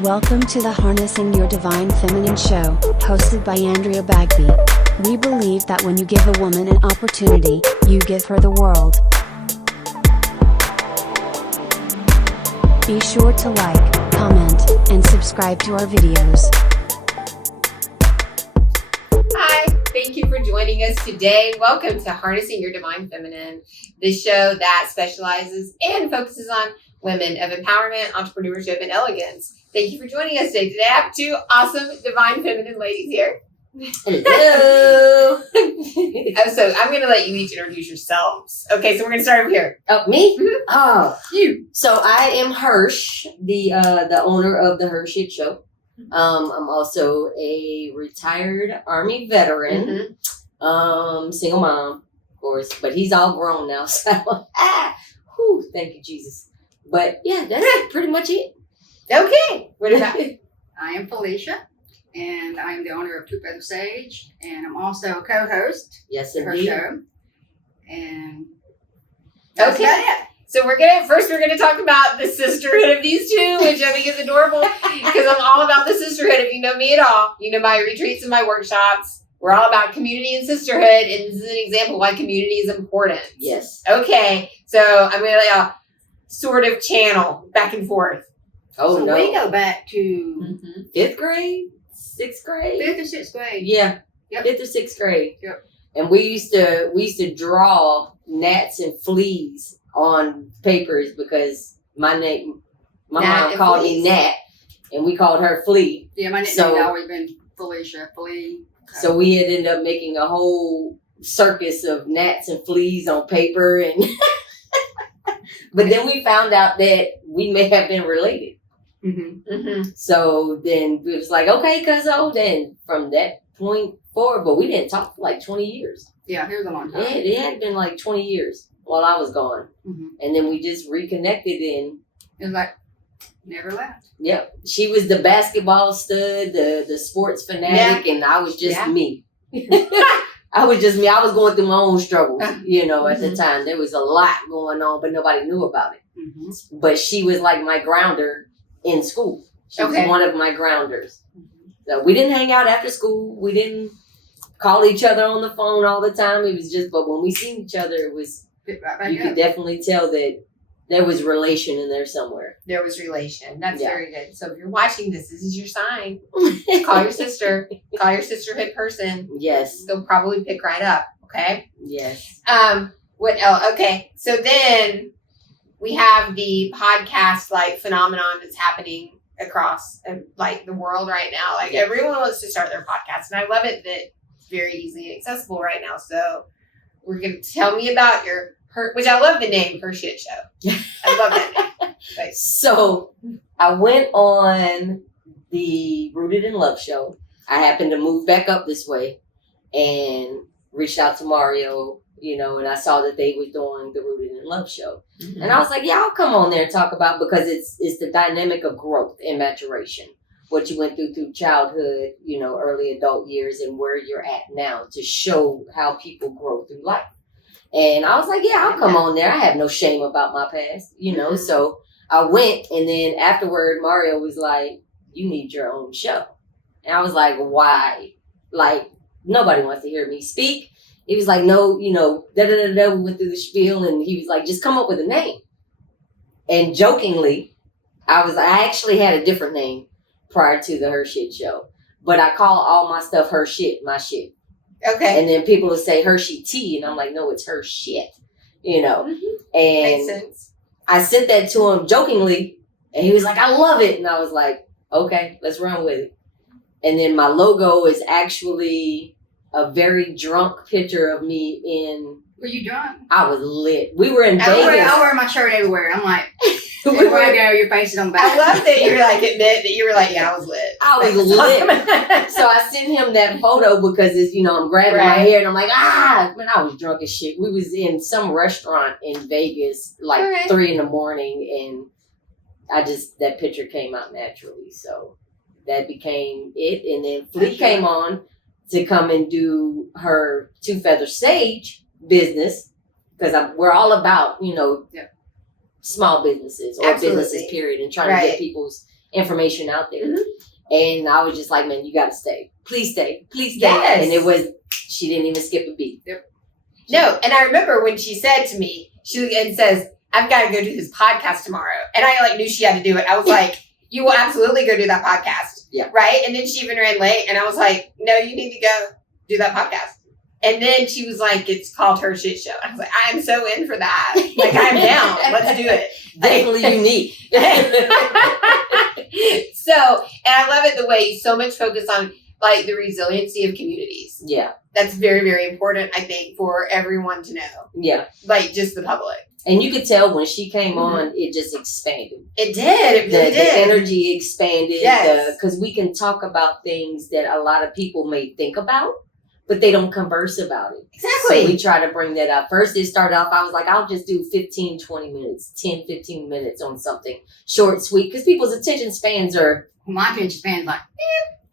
Welcome to the Harnessing Your Divine Feminine show, hosted by Andrea Bagby. We believe that when you give a woman an opportunity, you give her the world. Be sure to like, comment, and subscribe to our videos. Hi, thank you for joining us today. Welcome to Harnessing Your Divine Feminine, the show that specializes and focuses on women of empowerment, entrepreneurship, and elegance. Thank you for joining us today. Today I have two awesome divine feminine ladies here. Hello. So I'm going to let you each introduce yourselves. Okay, so we're going to start over here. Oh, me? Mm-hmm. Oh, you. So I am Hersh, the owner of the HERShyt Show. I'm also a retired Army veteran, single mom, of course, but he's all grown now. So, thank you, Jesus. But yeah, that's pretty much it. Okay. What about I am Felicia, and I am the owner of Two Feather Sage, and I'm also a co-host Yes, of her indeed. show. And that's Okay. about it. So we're gonna talk about the sisterhood of these two, which I think is adorable because I'm all about the sisterhood. If you know me at all, you know my retreats and my workshops. We're all about community and sisterhood, and this is an example why community is important. Yes. Okay, so I'm gonna sort of channel back and forth. Oh, So no. we go back to 5th grade? 6th grade? 5th or 6th grade. Yeah. Yep. 5th or 6th grade. Yep. And we used to draw gnats and fleas on papers because my mom called me Nat and we called her Flea. Yeah, my nickname's So- always been Felicia, Flea. So we had ended up making a whole circus of gnats and fleas on paper, and but then we found out that we may have been related. So then it was like, okay, cuzzo. Then from that point forward, but we didn't talk for like 20 years. Yeah, here's a long time. It had been like 20 years while I was gone. And then we just reconnected and It was like, never left. yep. She was the basketball stud, the sports fanatic, and I was just me. I was just me. I was going through my own struggles, at the time. There was a lot going on, but nobody knew about it. But she was like my grounder in school. She was one of my grounders. So we didn't hang out after school. We didn't call each other on the phone all the time. It was just, but when we seen each other, it was, Pick right back you up. could definitely tell that there was relation in there somewhere. There was relation. That's Yeah. very good. So if you're watching this is your sign. Call your sister. Call your sisterhood person. Yes. They'll probably pick right up. Okay. Yes. What else? Okay. So then we have the podcast phenomenon that's happening across the world right now. Yes. Everyone wants to start their podcast, and I love it that it's very easy and accessible right now. So we're going to tell me about which I love the name HERShyt Show. I love that name. So I went on the Rooted in Love show. I happened to move back up this way and reached out to Mario, and I saw that they were doing the Rooted in Love show. And I was like, yeah, I'll come on there and talk about, because it's the dynamic of growth and maturation. What you went through childhood, early adult years, and where you're at now, to show how people grow through life. And I was like, yeah, I'll come on there. I have no shame about my past, So I went, and then afterward, Mario was like, you need your own show. And I was like, why? Nobody wants to hear me speak. He was like, no, da-da-da-da. We went through the spiel, and he was like, just come up with a name. And jokingly, I actually had a different name prior to the HERShyt Show. But I call all my stuff HERShyt, my shit. Okay. And then people will say Hershey tea, and I'm like, no, it's HERShyt, And Makes sense. I sent that to him jokingly, and he was like, I love it. And I was like, okay, let's run with it. And then my logo is actually a very drunk picture of me in. Were you drunk? I was lit. We were in I Vegas. wear my shirt everywhere. I'm like, We everywhere I were- go, your face is on back. I love that you're admit that you were like, yeah, I was lit. I was lit. So I sent him that photo because it's, I'm grabbing my Right. hair and I'm like, man, I was drunk as shit. We was in some restaurant in Vegas, Okay. 3 a.m, and that picture came out naturally. So that became it. And then Flea came on to come and do her Two Feather Sage business, because we're all about, small businesses or Absolutely. businesses, period, and trying to Right. get people's information out there. Mhm. And I was just like, man, you gotta stay. Please stay. Please stay. Yes. And she didn't even skip a beat. No, and I remember when she said to me, and says, I've got to go do this podcast tomorrow. And I like knew she had to do it. I was like, you will absolutely go do that podcast. Yeah. Right? And then she even ran late. And I was like, no, you need to go do that podcast. And then she was like, it's called HERShyt Show. I was like, I'm so in for that. Like, I'm down. Let's do it. Definitely unique. So, and I love it the way you so much focus on like the resiliency of communities. Yeah. That's very, very important, I think, for everyone to know. Yeah. Like just the public. And you could tell when she came Mhm. on, it just expanded. It did. It really The did. energy expanded. Yes. Because we can talk about things that a lot of people may think about, but they don't converse about it. Exactly. So we try to bring that up. First, it started off, I was like, I'll just do 15, 20 minutes, 10, 15 minutes on something short, sweet, because people's attention spans are, My attention span's like,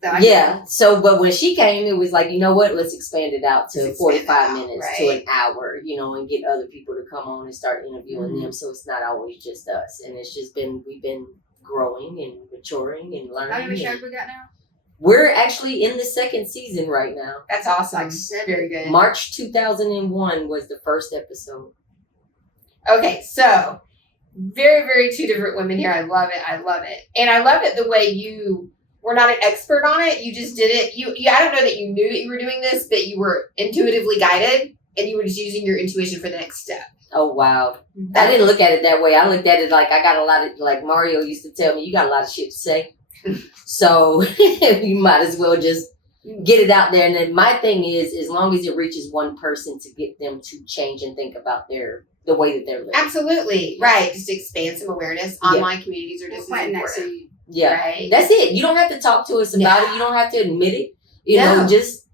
so yeah. So, but when she came, it was like, you know what, let's expand it out to Let's expand 45 it out, minutes right. to an hour, and get other people to come on and start interviewing Mhm. them. So it's not always just us. And it's just we've been growing and maturing and learning. How many and- shows we got now? We're actually in the second season right now. That's awesome. Like 7. Very good. March 2001 was the first episode. Okay, so very, very two different women here. I love it. I love it. And I love it the way you were not an expert on it. You just did it. You I don't know that you knew that you were doing this, but you were intuitively guided and you were just using your intuition for the next step. Oh, wow. I didn't look at it that way. I looked at it like I got a lot of, like Mario used to tell me, you got a lot of shit to say. So you might as well just get it out there. And then my thing is, as long as it reaches one person to get them to change and think about the way that they're living. Absolutely. Right. Just expand some awareness. Yeah. Online communities are We're just as planting that important. seed. Yeah. Right. That's it. You don't have to talk to us about No. it. You don't have to admit it. No. Just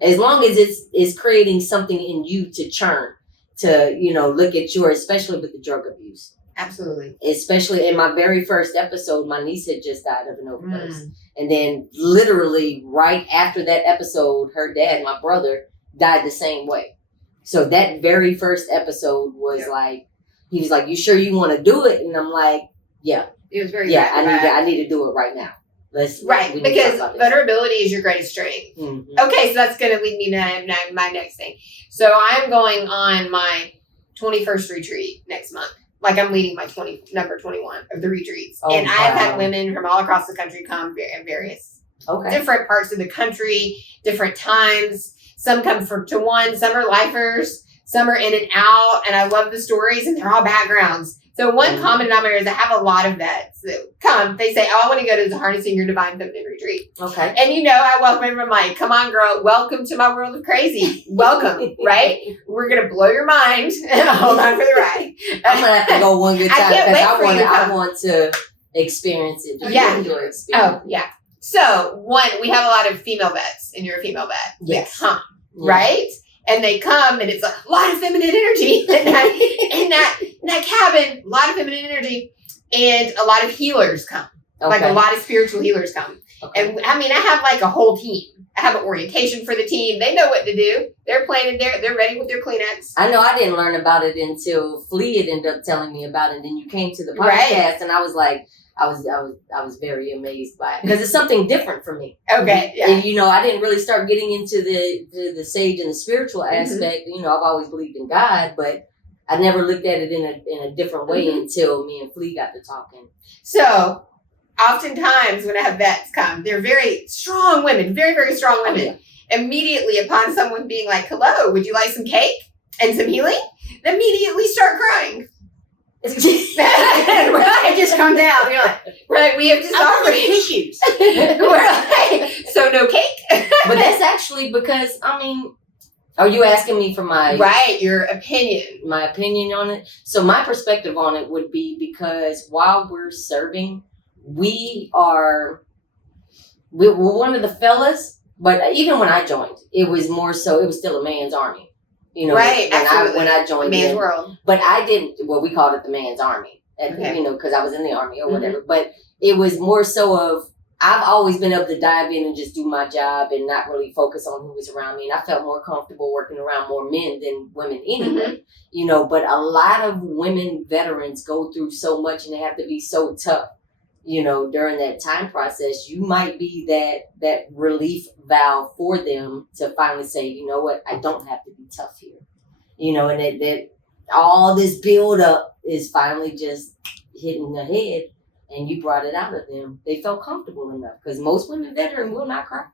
as long as it's creating something in you to churn, to, look at especially with the drug abuse. Absolutely. Especially in my very first episode, my niece had just died of an overdose. Mm. And then literally right after that episode, her dad, my brother, died the same way. So that very first episode was Yeah. like, he was like, you sure you want to do it? And I'm like, yeah, It was very I bad. need to do it right now. Right. we need to Because talk about this. vulnerability is your greatest strength. Mhm. Okay, so that's going to lead me to my next thing. So I'm going on my 21st retreat next month. Like I'm leading my number 21 of the retreats. Oh, and I've had wow. women from all across the country come in various Okay. different parts of the country, different times. Some come to one, some are lifers, some are in and out. And I love the stories and they're all backgrounds. So one Mhm. common denominator is I have a lot of vets that come. They say, oh, I want to go to the Harnessing Your Divine Feminine retreat. Okay. And I welcome everyone. I'm like, come on, girl. Welcome to my world of crazy. Welcome, right? We're going to blow your mind. Hold on for the ride. I'm gonna have to go one good I time can't because wait for you to I come. want to experience it. Yeah. Your experience. Oh, yeah. So, we have a lot of female vets, and you're a female vet. Yes. That come, Yeah. right? And they come, and it's a lot of feminine energy in that cabin. A lot of feminine energy, and a lot of healers come. Like a Okay. lot of spiritual healers come. Okay. And I have like a whole team. I have an orientation for the team. They know what to do. They're planted there. They're ready with their Kleenex. I know I didn't learn about it until Flea had ended up telling me about it. And then you came to the podcast, Right. and I was like, I was very amazed by it because it's something different for me. Okay, yeah. And, I didn't really start getting into the sage and the spiritual Mm-hmm. aspect. I've always believed in God, but I never looked at it in a different way Mhm. until me and Flea got to talking. So, oftentimes when I have vets come, they're very strong women, very, very strong women. Immediately upon someone being like, hello, would you like some cake and some healing? They immediately start crying. It just comes out. You're like, Right, we have just I want offered tissues. We're like, so no cake? But that's actually because, are you asking me for my Right, your opinion. my opinion on it? So my perspective on it would be because while we're serving, we're one of the fellas, but even when I joined, it was more so, it was still a man's army. Right, absolutely. when I joined Man's in. world. But I didn't, we called it the man's army, Okay. because I was in the army or Mhm. whatever. But it was more so of, I've always been able to dive in and just do my job and not really focus on who was around me. And I felt more comfortable working around more men than women anyway, But a lot of women veterans go through so much and they have to be so tough during that time process, you might be that relief valve for them to finally say, you know what, I don't have to be tough here. And that all this build up is finally just hitting the head, and you brought it out of them. They felt comfortable enough, because most women veterans will not cry.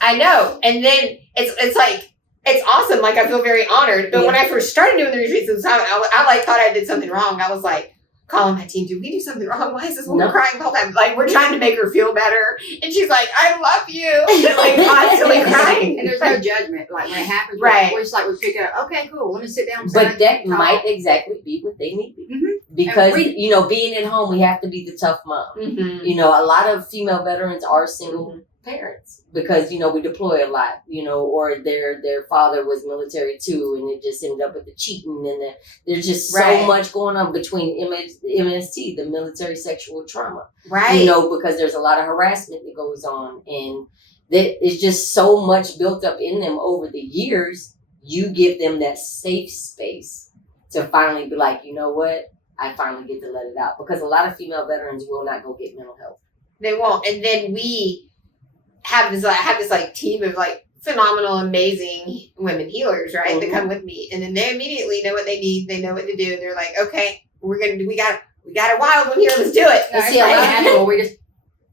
I know. And then it's like, it's awesome. Like, I feel very honored. But when I first started doing the retreats, I like thought I did something wrong. I was like, calling my team, did we do something wrong? Why is this woman crying the whole time? Like, we're trying to make her feel better. And she's like, I love you. And like constantly crying. And there's no judgment. Like, when it happens, right. We're just like, we pick it up. Okay, cool. Let me sit down. But that might exactly be what they need. Because, being at home, we have to be the tough mom. A lot of female veterans are single parents because, we deploy a lot, or their father was military too, and it just ended up with the cheating, and there's just so much going on between MST, the military sexual trauma. Right. Because there's a lot of harassment that goes on, and that is just so much built up in them over the years. You give them that safe space to finally be like, you know what? I finally get to let it out, because a lot of female veterans will not go get mental health. They won't. And then we have this like team of like phenomenal, amazing women healers, right? That come with me, and then they immediately know what they need. They know what to do. They're like, okay, we got a wild one here. Let's do it. No, see,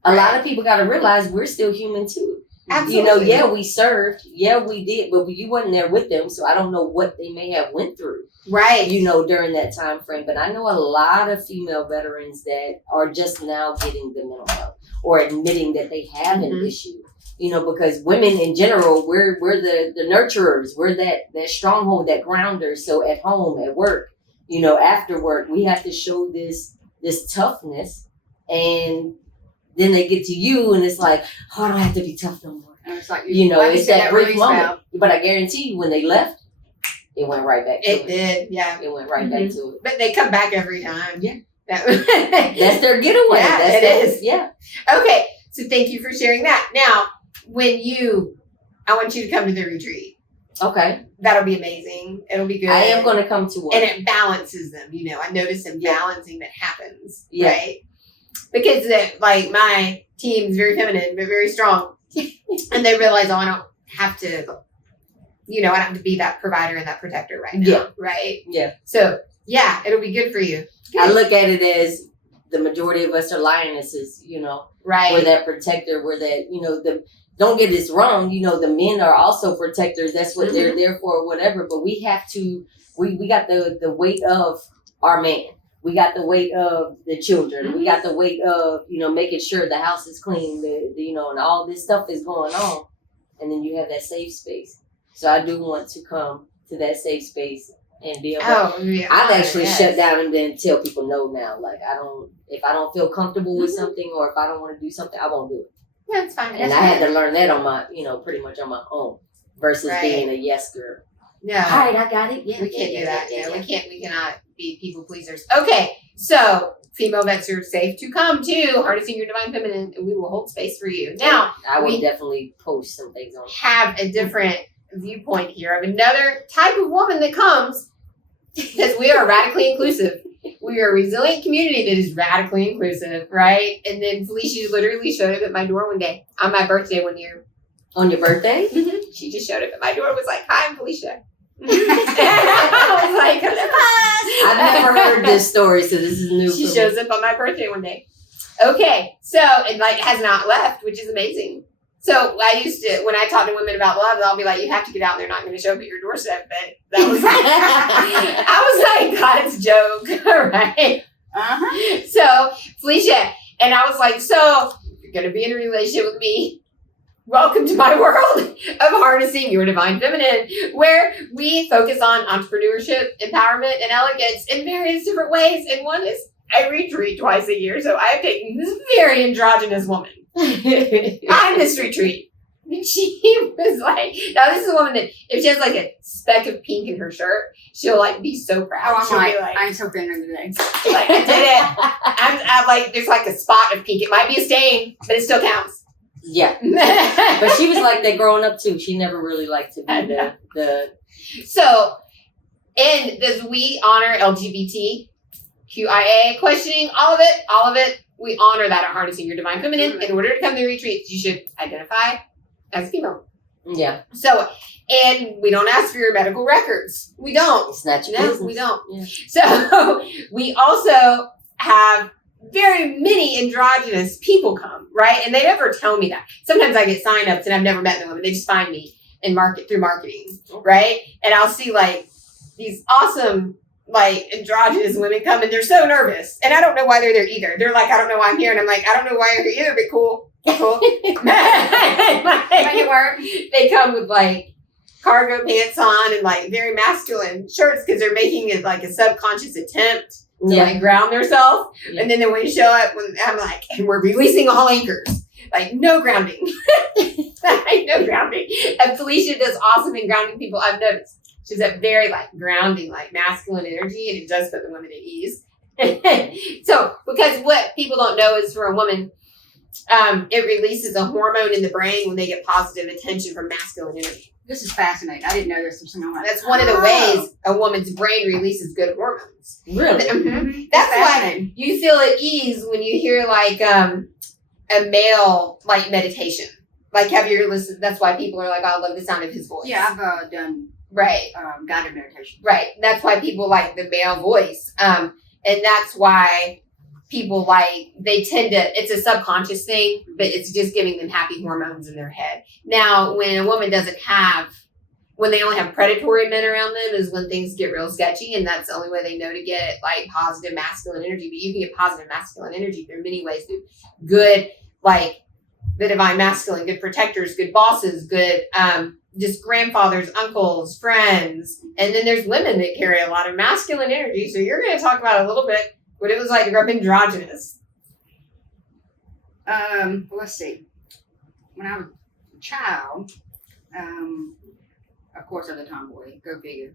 a lot of people got to realize we're still human too. Absolutely. Yeah, we served. Yeah, we did, but you wasn't there with them, so I don't know what they may have went through. Right. During that time frame. But I know a lot of female veterans that are just now getting the mental health or admitting that they have an issue. Because women in general, we're the nurturers. We're that stronghold, that grounder. So at home, at work, after work, we have to show this toughness, and then they get to you and it's like, oh, I don't have to be tough no more. And it's like, it's that brief moment. But I guarantee you, when they left, it went right back to it. It did, yeah. It went right back to it. But they come back every time. Yeah. That's their getaway. Yeah, it is. Yeah. Okay, so thank you for sharing that. Now, I want you to come to the retreat. Okay. That'll be amazing. It'll be good. I am going to come to one. And it balances them, I notice some balancing that happens, right? Because my team is very feminine, but very strong. And they realize, I don't have to, I don't have to be that provider and that protector right now. Yeah. Right? Yeah. So, it'll be good for you. Good. I look at it as the majority of us are lionesses, Right. We're that protector. We're that, don't get this wrong. The men are also protectors. That's what they're there for, whatever. But we have to, we got the weight of our man. We got the weight of the children. We got the weight of, making sure the house is clean, and all this stuff is going on. And then you have that safe space. So I do want to come to that safe space and be able I've actually shut down and then tell people no now. Like, if I don't feel comfortable with something, or if I don't want to do something, I won't do it. That's fine. And I had to learn that on my, pretty much on my own, versus being a yes girl. No. All right, I got it. Yeah, we can't do that. We cannot be people pleasers. Okay, so female vets are safe to come to Harnessing Your Divine Feminine, and we will hold space for you. Now, I will definitely post some things on. Have a different viewpoint here of another type of woman that comes, because we are radically inclusive. We are a resilient community that is radically inclusive, right? And then Felicia literally showed up at my door one day on my birthday one year. On your birthday? She just showed up at my door and was like, "Hi, I'm Felicia." I was like, I've never heard this story, so this is new. She shows up on my birthday one day. Okay, so and has not left, which is amazing. So I used to, when I talk to women about love, I'll be like, you have to get out. They're not going to show up at your doorstep. But that was I was like, God's joke, right? So Felicia, and I was like, so if you're going to be in a relationship with me, welcome to my world of Harnessing Your Divine Feminine, where we focus on entrepreneurship, empowerment, and elegance in various different ways. And one is I retreat twice a year. So I've taken this very androgynous woman on this retreat. And she was like, now this is a woman that if she has like a speck of pink in her shirt, she'll like be so proud. Oh, I'm so feminine today. Like, I did it. I'm like, there's like a spot of pink. It might be a stain, but it still counts. Yeah. But she was like that growing up too. She never really liked to be the So, and does we honor LGBTQIA questioning? All of it. we honor that at Harnessing Your Divine Feminine. In order to come to the retreats, you should identify as female. Yeah. So, and we don't ask for your medical records. We don't. It's not your No, business. we don't. Yeah. So we also have very many androgynous people come, right? And they never tell me that. Sometimes I get signups and I've never met the women. They just find me and market through marketing, right? And I'll see like these awesome like androgynous women come and they're so nervous. And I don't know why they're there either. They're like, I don't know why I'm here. And I'm like, I don't know why you're here either, but cool. Cool. Make it work. They come with like cargo pants on and like very masculine shirts because they're making it like a subconscious attempt to like ground themselves. Yeah. And then when we show up, when I'm like, and we're releasing all anchors, like no grounding, no grounding. And Felicia does awesome in grounding people. I've noticed she's a very like grounding, like masculine energy, and it does put the women at ease. So, because what people don't know is for a woman, it releases a hormone in the brain when they get positive attention from masculine energy. This is fascinating. I didn't know this was something like that. That's one of the ways a woman's brain releases good hormones. Really? Mm-hmm. That's why you feel at ease when you hear like a male like meditation. Like have you listened? That's why people are like, oh, I love the sound of his voice. Yeah, I've done guided meditation. Right. That's why people like the male voice. And that's why people like, they tend to, it's a subconscious thing, but it's just giving them happy hormones in their head. Now, when a woman doesn't have, when they only have predatory men around them is when things get real sketchy. And that's the only way they know to get like positive masculine energy. But you can get positive masculine energy through many ways. Through good, like the divine masculine, good protectors, good bosses, good, just grandfathers, uncles, friends. And then there's women that carry a lot of masculine energy. So you're going to talk about a little bit what it was like to grow up androgynous. Let's see. When I was a child, of course, I was a tomboy. Go figure.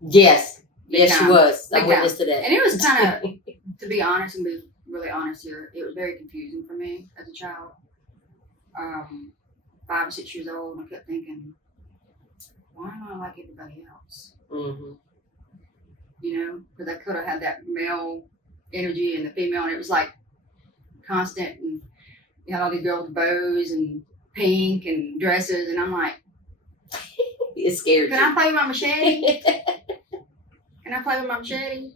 Yes. Yes, she was. I Big witnessed to that. And it was kind of, to be honest and be really honest here, it was very confusing for me as a child. 5 or 6 years old, and I kept thinking, why am I like everybody else? Mm-hmm. You know, because I could have had that male energy and the female, and it was like constant, and you had all these girls with bows and pink and dresses, and I'm like, it scared can I play with my machete? Can I play with my machete?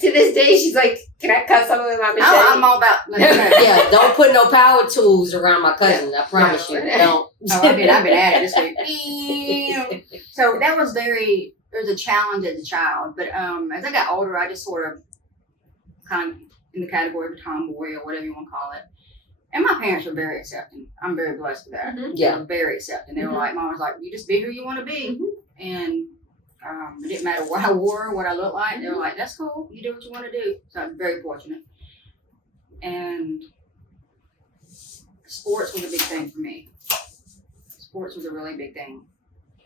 To this day, she's like, can I cut something with my machete? Oh, I'm all about yeah, don't put no power tools around my cousin. I promise you. Don't. Oh, I've been at it this week. So that was it was a challenge as a child. But as I got older, I just sort of kind of in the category of tomboy or whatever you want to call it. And my parents were very accepting. I'm very blessed for that. Mm-hmm. Yeah. They were very accepting. They were like, Mom was like, you just be who you want to be. Mm-hmm. And it didn't matter what I wore, what I looked like. They were like, that's cool. You do what you want to do. So I'm very fortunate. And sports was a big thing for me. Sports was a really big thing.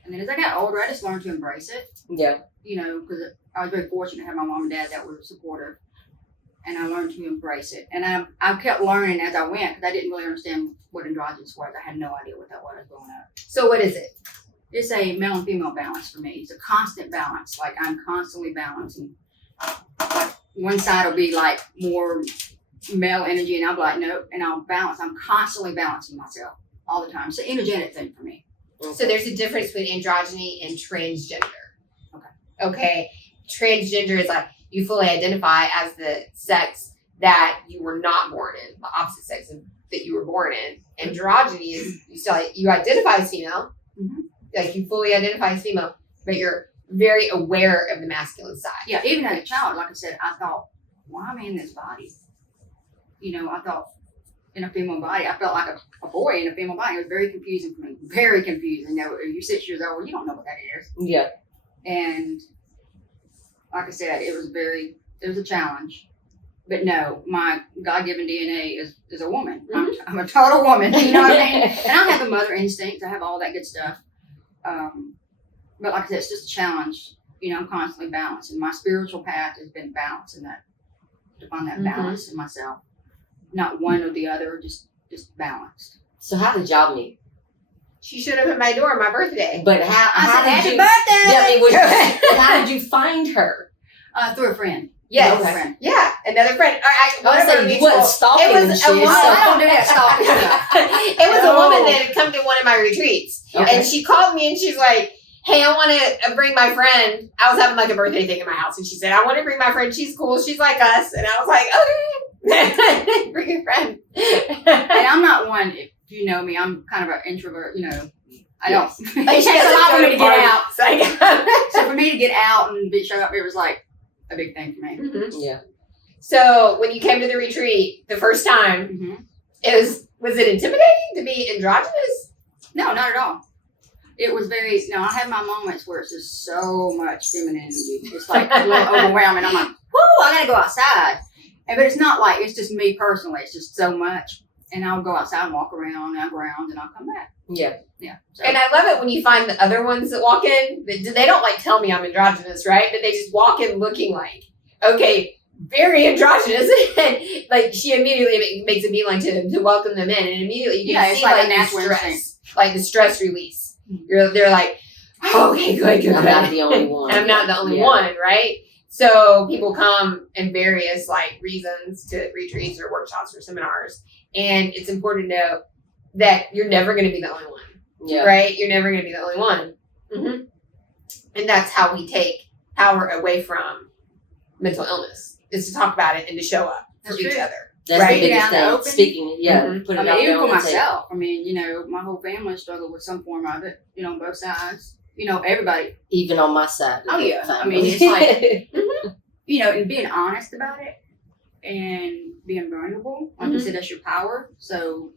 And then as I got older, I just learned to embrace it. Yeah. You know, because I was very fortunate to have my mom and dad that were supportive. And I learned to embrace it. And I kept learning as I went because I didn't really understand what androgynous was. I had no idea what that was growing up. So what is it? It's a male and female balance for me. It's a constant balance. Like I'm constantly balancing. Like one side will be like more male energy and I'll be like, nope, and I'll balance. I'm constantly balancing myself all the time. It's an energetic thing for me. So there's a difference between androgyny and transgender. Okay. Transgender is like you fully identify as the sex that you were not born in, the opposite sex that you were born in. Androgyny is you identify as female, like you fully identify as female, but you're very aware of the masculine side. Yeah, even as a child, like I said, I thought, why am I in this body? You know, I thought in a female body, I felt like a boy in a female body. It was very confusing for me, very confusing. You know, you're 6 years old, you don't know what that is. Yeah. And like I said, it was a challenge. But no, my God-given DNA is a woman. I'm a total woman, you know what I mean? And I have the mother instinct. I have all that good stuff. But like I said, it's just a challenge. You know, I'm constantly balanced. And my spiritual path has been balanced in that, to find that balance in myself. Not one or the other, just balanced. So how did y'all meet? She showed up at my door on my birthday. But how I said, did happy you, birthday! how did you find her? Through a friend. Yes. Another friend. Yeah, another friend. I was Whatever saying you wasn't mutual. stalking It was and a shit. woman. I don't do that stalking stuff. It was a No. woman that had come to one of my retreats, Okay. and she called me and she's like, "Hey, I want to bring my friend." I was having like a birthday thing in my house, and she said, "I want to bring my friend. She's cool. She's like us." And I was like, "Okay, bring your friend." And I'm not one, if you know me, I'm kind of an introvert, you know. I don't. Like, It takes a lot for me to get out. It's like, So for me to get out and show up, it was like a big thing for me. Mhm. Yeah. So when you came to the retreat the first time, Mm-hmm. was it intimidating to be androgynous? No, not at all. It was very, I have my moments where it's just so much femininity. It's like a little overwhelming. I'm like, whoo, I gotta go outside. But it's not like, it's just me personally. It's just so much. And I'll go outside and walk around and I'll come back. Yeah. Yeah. So, And I love it when you find the other ones that walk in. They don't like tell me I'm androgynous, right? But they just walk in looking like, okay, very androgynous. And like she immediately makes a beeline to welcome them in, and immediately you Yeah, can it's see like a the natural stress, instinct. like the stress release. They're like, okay, good. I'm not the only one. And I'm not the only Yeah. one, right? So people come in various like reasons to retreats or workshops or seminars, and it's important to know that you're never going to be the only one. Yeah. Right? You're never going to be the only one. Mm-hmm. And that's how we take power away from mental illness, is to talk about it and to show up That's for each true. other. That's Right. the biggest Out in the thing. open. Speaking, yeah, Mhm. put it I mean, out even there for on the table. myself. I mean, my whole family struggled with some form of it, on both sides. Everybody, Even on my side. of Oh, the yeah. I family. mean, it's like- and being honest about it and being vulnerable. Like you Mhm. said, that's your power. So,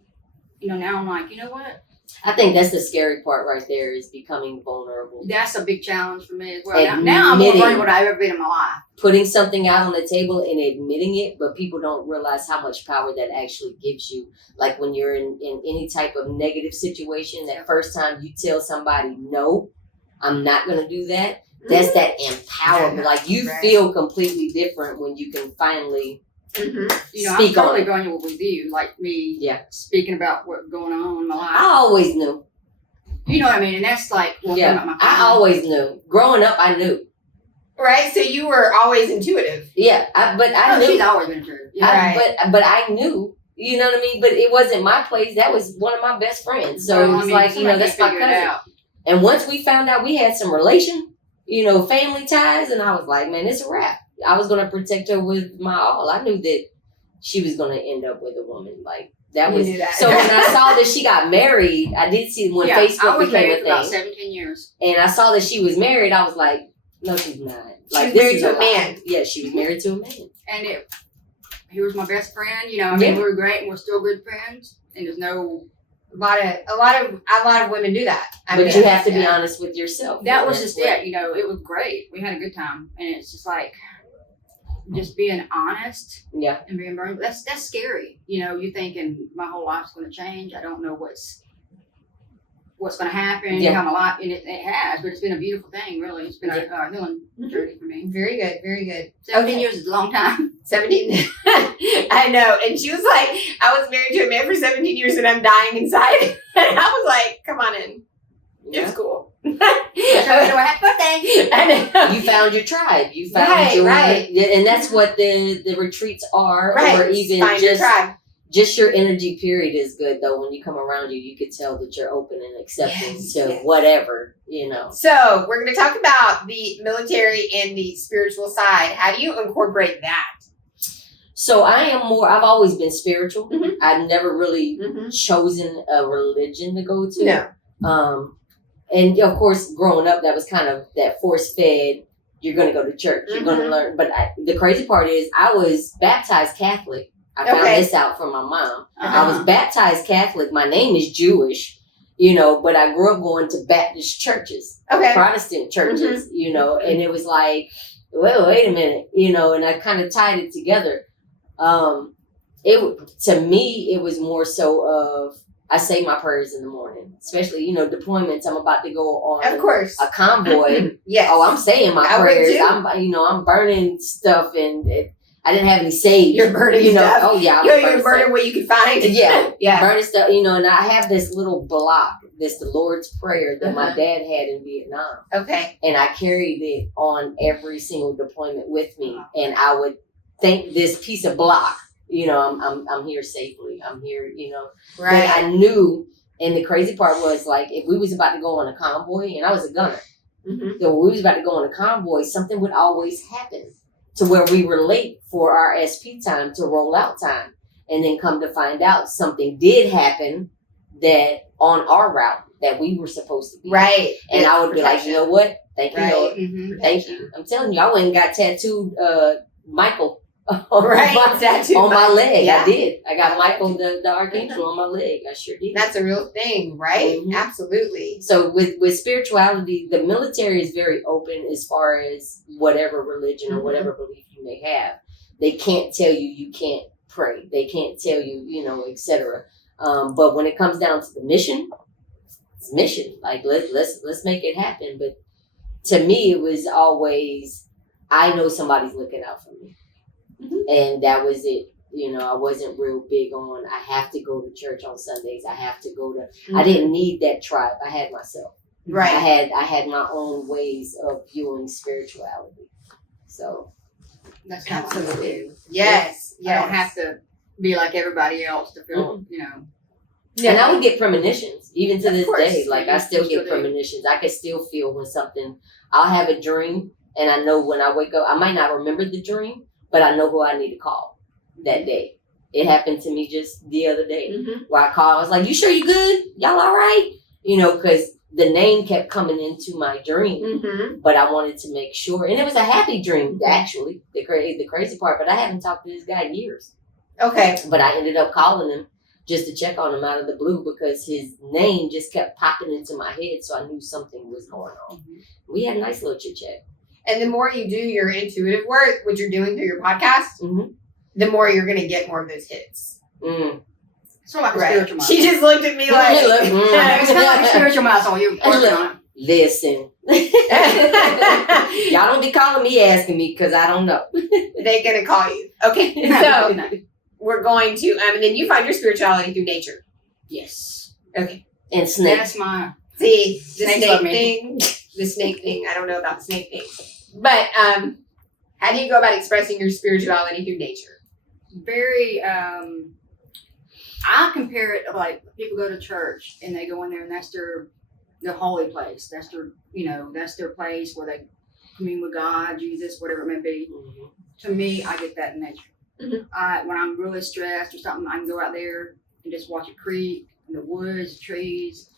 now I'm like, you know what? I think that's the scary part right there, is becoming vulnerable. That's a big challenge for me as well. Now I'm more Admitting. vulnerable than I've ever been in my life. Putting something out on the table and admitting it, but people don't realize how much power that actually gives you. Like when you're in any type of negative situation, that first time you tell somebody, no, I'm not going to do that. That's that empowerment. Like you Right. feel completely different when you can finally Mm-hmm. speak I'm totally on it. vulnerable with you, like me Yeah. speaking about what's going on in my life. I always knew. You know what I mean? And that's like, about Yeah, my I family. always knew. Growing up, I knew. Right? So you were always intuitive. Yeah, but I Oh, knew. she's always been true. Yeah. But I knew. You know what I mean? But it wasn't my place. That was one of my best friends. So Well, it was like, somebody that's my figure it cousin. out. And once we found out we had some relation, family ties, and I was like, man, it's a wrap. I was going to protect her with my all. I knew that she was going to end up with a woman. Like, that You was. knew that. So when I saw that she got married, I did see when I Facebook was became married a for about thing. 17 years. And I saw that she was married. I was like, no, she's not. Like, was this married is to a lie. man. Yeah, she was married to a man. And he was my best friend. We were great and we're still good friends. And there's no. A lot of women do that. But you have to be yeah. honest with yourself. That And was that's just what- it. It was great. We had a good time. And it's just like, just being honest Yeah. and being vulnerable. That's scary. You thinking my whole life's going to change. I don't know what's going to happen. Yeah. How my life, and it has, but it's been a beautiful thing, really. It's been a healing journey for me. Very good, very good. 17 Okay. years is a long time. 17. I know. And she was like, I was married to a man for 17 years and I'm dying inside. And I was like, come on in. Yeah. It's cool. So happy birthday. I know. You found your tribe. You found Right, your right. and that's what the retreats are. Right. Or even Find your just tribe. just your energy period is good though. When you come around you can tell that you're open and accepting Yes, to yes. whatever, So we're going to talk about the military and the spiritual side. How do you incorporate that? So I've always been spiritual. Mhm. I've never really Mm-hmm. chosen a religion to go to. No. And of course, growing up, that was kind of that force fed. You're going to go to church. You're going to Mhm. learn. But the crazy part is, I was baptized Catholic. I found Okay. this out from my mom. I Uh-huh. was baptized Catholic. My name is Jewish, but I grew up going to Baptist churches, Okay. Protestant churches, and it was like, wait a minute, and I kind of tied it together. To me, it was more so of, I say my prayers in the morning, especially, deployments. I'm about to go on Of course. a convoy. Yes. Oh, I'm saying my I would prayers. too. I'm burning stuff, and I didn't have any sage. You're burning stuff. Oh yeah. You're burning what you can find. Yeah. Yeah. Burning stuff, and I have this little block, this the Lord's Prayer that my dad had in Vietnam. Okay. And I carried it on every single deployment with me. And I would thank this piece of block, I'm here safely. I'm here, Right. But I knew, and the crazy part was like, if we was about to go on a convoy, and I was a gunner. Mm-hmm. So when we was about to go on a convoy, something would always happen to where we were late for our SP time to roll out time. And then come to find out something did happen that on our route that we were supposed to be. Right. And I would be like, you know what? Thank you, Right. Lord. Mm-hmm. Thank you. I'm telling you, I went and got tattooed Michael Right. Tattoo on my leg. Yeah. I did. I got Michael the Archangel on my leg. I sure did. That's a real thing, right? Mhm. Absolutely. So with spirituality, the military is very open as far as whatever religion or whatever belief you may have. They can't tell you can't pray. They can't tell you, etc. But when it comes down to the mission, it's mission. Like let's make it happen. But to me, it was always, I know somebody's looking out for me. And that was it. I wasn't real big on, I have to go to church on Sundays. I have to go to, I didn't need that tribe. I had myself. Right. I had my own ways of viewing spirituality. So. That's kind of what I do. Yes. I don't have to be like everybody else to feel, Yeah. And I would get premonitions, even to Of this course. day. Like, I still You get still do. premonitions. I can still feel when something, I'll have a dream, and I know when I wake up, I might not remember the dream, but I know who I need to call that day. It happened to me just the other day, where I called. I was like, you sure you good? Y'all all right? Because the name kept coming into my dream, but I wanted to make sure. And it was a happy dream, actually, the crazy part. But I haven't talked to this guy in years. Okay. But I ended up calling him just to check on him out of the blue because his name just kept popping into my head. So I knew something was going on. We had a nice little chit chat. And the more you do your intuitive work, what you're doing through your podcast, the more you're going to get more of those hits. It's sort of like a Right. spiritual muscle. She just looked at me like, It's kind of like a spiritual muscle. You're working on it. Listen, y'all don't be calling me asking me because I don't know. they're going to call you. Okay. So we're going to, and then you find your spirituality through nature. Yes. Okay. And snakes. That's my. See, the Snakes snake love me. thing, I don't know about the snake thing. But how do you go about expressing your spirituality through nature? Very I compare it like people go to church and they go in there and that's their holy place. That's their that's their place where they commune with God, Jesus, whatever it may be. To me, I get that in nature. When I'm really stressed or something, I can go out there and just watch a creek in the woods, trees,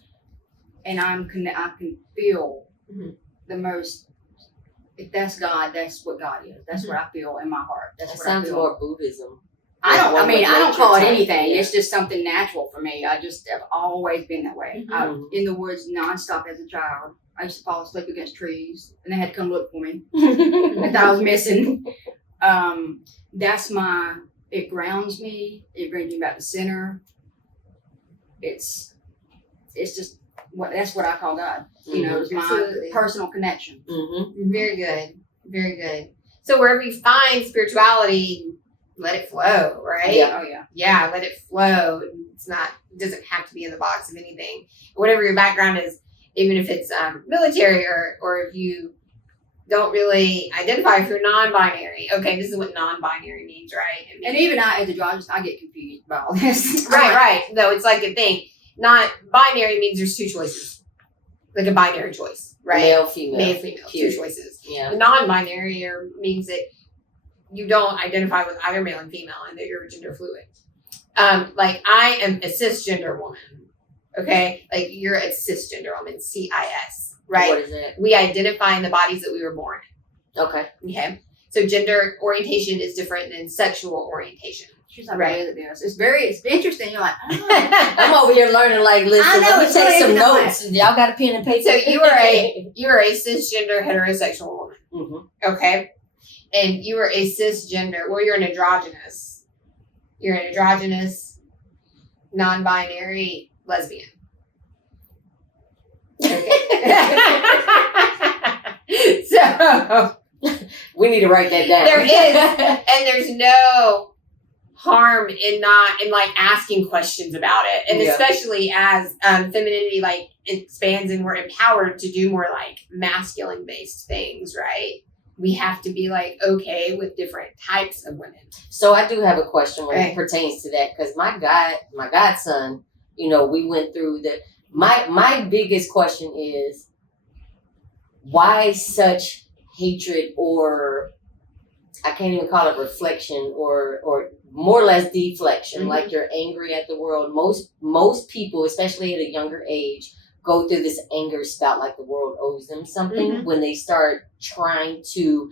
and I can feel the most. If that's God, that's what God is. That's what I feel in my heart. That's That what I sounds feel. more Buddhism. I don't call it anything. Yeah. It's just something natural for me. I just have always been that way. In the woods nonstop as a child. I used to fall asleep against trees and they had to come look for me. I thought I was missing. It grounds me. It brings me back to center. It's just that's what I call God. It's my Absolutely. personal connection. Very good. Very good. So wherever you find spirituality, let it flow, right? Yeah. Oh yeah. Yeah, let it flow. It doesn't have to be in the box of anything. Whatever your background is, even if it's military or if you don't really identify if you're non-binary. Okay, this is what non-binary means, right? And even I, as a driver, I get confused about all this. Right. No, it's like a thing. Not binary means there's two choices. Like a binary choice, right? Male, female. Male, female, Period. two choices. Yeah. The non-binary means that you don't identify with either male and female and that you're gender fluid. Like I am a cisgender woman. Okay? Like you're a cisgender woman, CIS, right? What is that? We identify in the bodies that we were born Okay. in. Okay? So gender orientation is different than sexual orientation. She's like, Right. right. This. It's interesting. You're like, oh. I'm over here learning, like, listen, I know, let me it's take really some interesting. notes. Y'all got a pen and paper? So you are a cisgender heterosexual woman. Okay? And you are a cisgender, well, you're an androgynous. You're an androgynous, non-binary lesbian. Okay. So, We need to write that down. There is, and there's no harm in like asking questions about it, and especially as femininity like expands and we're empowered to do more like masculine based things, right? We have to be like okay with different types of women. So I do have a question when it pertains to that, because my godson, you know, we went through the. My biggest question is why such hatred, or I can't even call it reflection, or more or less deflection. Mm-hmm. Like you're angry at the world. Most people, especially at a younger age, go through this anger spout like the world owes them something. Mm-hmm. When they start trying to,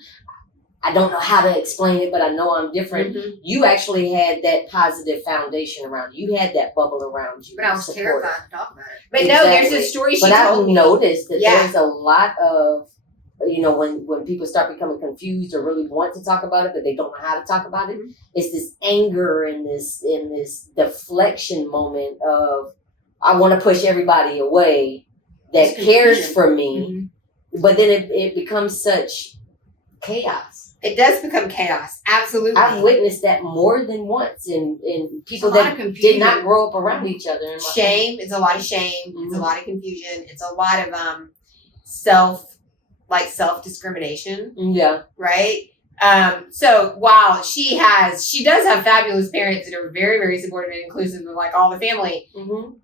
I don't know how to explain it, but I know I'm different. Mm-hmm. You actually had that positive foundation around you. You had that bubble around you. But I was terrified to talk about it. But no, there's a story she told me. But I've noticed that there's a lot of, you know, when people start becoming confused or really want to talk about it, but they don't know how to talk about it, it's this anger and this deflection moment of, I want to push everybody away that cares for me. Mm-hmm. But then it becomes such chaos. It does become chaos. Absolutely. I've witnessed that more than once in people that did not grow up around each other. Shame. It's a lot of shame. Mm-hmm. It's a lot of confusion. It's a lot of self-discrimination. Yeah. Right? So while she does have fabulous parents that are very, very supportive and inclusive of like all the family,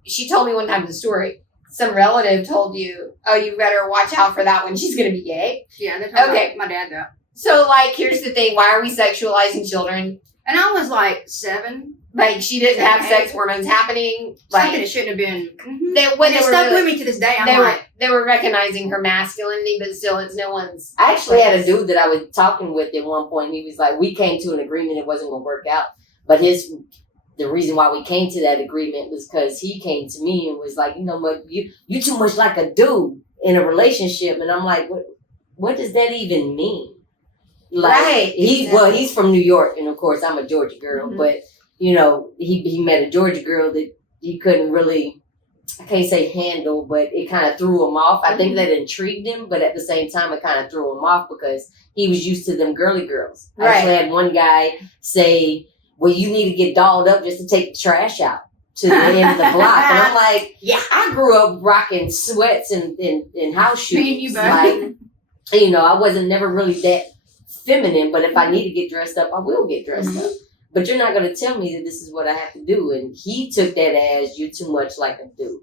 she told me one time the story. Some relative told you, oh, you better watch out for that one. She's going to be gay. Yeah, they told my dad that. So like, here's the thing. Why are we sexualizing children? And I was like 7. Like she didn't have sex hormones happening. Like something that shouldn't have been. Mm-hmm. They stuck with me to this day. They were recognizing her masculinity, but still, it's no one's. I actually had a dude that I was talking with at one point. He was like, we came to an agreement; it wasn't going to work out. But the reason why we came to that agreement was because he came to me and was like, you know what, you too much like a dude in a relationship, and I'm like, what does that even mean? Like, he's from New York, and of course I'm a Georgia girl, but you know, he met a Georgia girl that he couldn't really, I can't say handle, but it kind of threw him off. I think that intrigued him, but at the same time, it kind of threw him off because he was used to them girly girls. I actually had one guy say, well, you need to get dolled up just to take the trash out to the end of the block. And I'm like, yeah, I grew up rocking sweats and house shoes. Like, you know, I wasn't never really that feminine, but if I need to get dressed up, I will get dressed up. But you're not going to tell me that this is what I have to do. And he took that as, you're too much like a dude.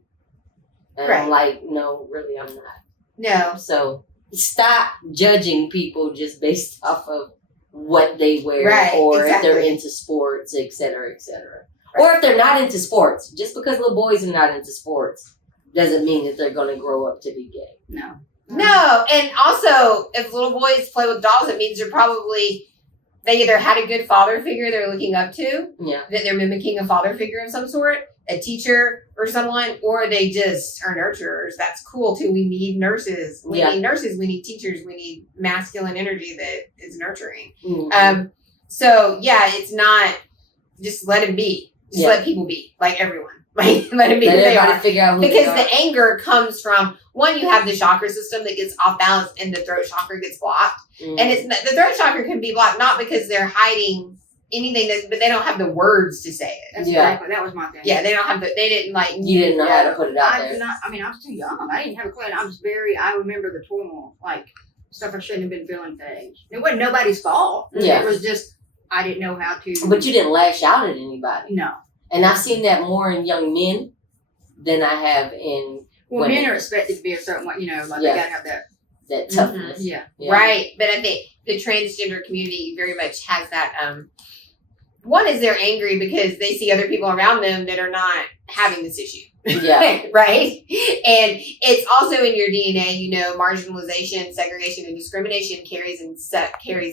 And I'm like, no, really, I'm not. No. So stop judging people just based off of what they wear or if they're into sports, et cetera, et cetera. Or if they're not into sports. Just because little boys are not into sports doesn't mean that they're going to grow up to be gay. No. No. And also, if little boys play with dolls, it means they either had a good father figure they're looking up to, that they're mimicking a father figure of some sort, a teacher or someone, or they just are nurturers. That's cool too. We need nurses. We need nurses. We need teachers. We need masculine energy that is nurturing. So yeah, it's not just let them be. Just let people be, like everyone. Like let them be. Let everybody figure out who they are. Because the anger comes from, one, you have the chakra system that gets off balance and the throat chakra gets blocked. And the throat chakra can be blocked not because they're hiding anything, but they don't have the words to say it. That's exactly. That was my thing. Yeah, they don't have they didn't like. You didn't know how to put it out there. I was too young. I didn't have a clue. I remember the turmoil, like stuff I shouldn't have been feeling things. It wasn't nobody's fault. It was just, I didn't know how to. But you didn't lash out at anybody. No. And I've seen that more in young men than I have in women. Men are expected to be a certain way, you know, like they gotta have that toughness. Yeah. Right. But I think the transgender community very much has that. One is they're angry because they see other people around them that are not having this issue. Yeah. Right. And it's also in your DNA, you know, marginalization, segregation, and discrimination carries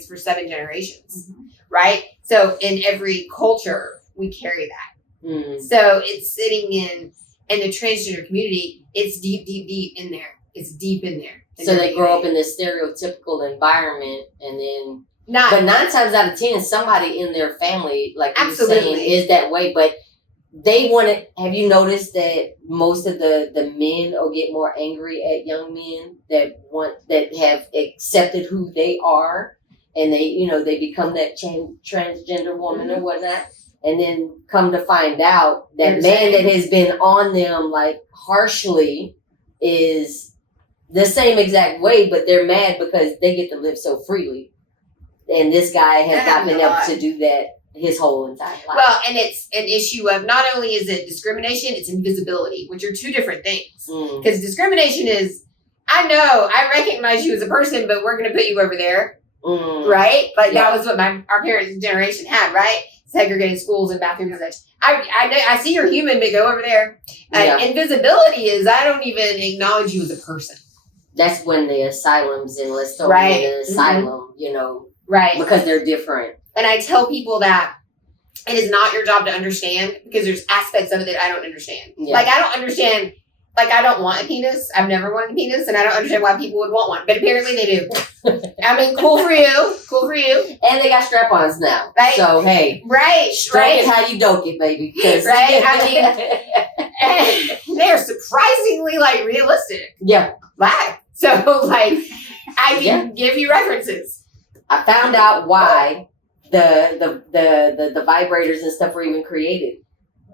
for 7 generations. Right. So in every culture, we carry that. So it's sitting in the transgender community, it's deep in there. It's deep in there. So they grow up in this stereotypical environment, and then, but 9 times out of 10, somebody in their family, like you were saying, is that way. But they want to. Have you noticed that most of the men will get more angry at young men that have accepted who they are, and they become that transgender woman or whatnot, and then come to find out that man that has been on them like harshly is the same exact way, but they're mad because they get to live so freely, and this guy has not been able to do that his whole entire life. Well, and it's an issue of not only is it discrimination, it's invisibility, which are two different things. Because discrimination is, I recognize you as a person, but we're going to put you over there, right? Like that was what our parents' generation had, right? Segregated schools and bathrooms and such. I see you're human, but go over there. Invisibility is I don't even acknowledge you as a person. That's when the asylums and let's throw in the asylum, right? Because they're different. And I tell people that it is not your job to understand because there's aspects of it that I don't understand. Yeah. Like, I don't understand, like, I don't want a penis. I've never wanted a penis, and I don't understand why people would want one. But apparently they do. I mean, cool for you. Cool for you. And they got strap-ons now. Right. So, hey. Right. Stroke it how you doke it, baby. Right. I mean, they're surprisingly, like, realistic. Yeah. Like, so, like, I can give you references. I found out why the vibrators and stuff were even created.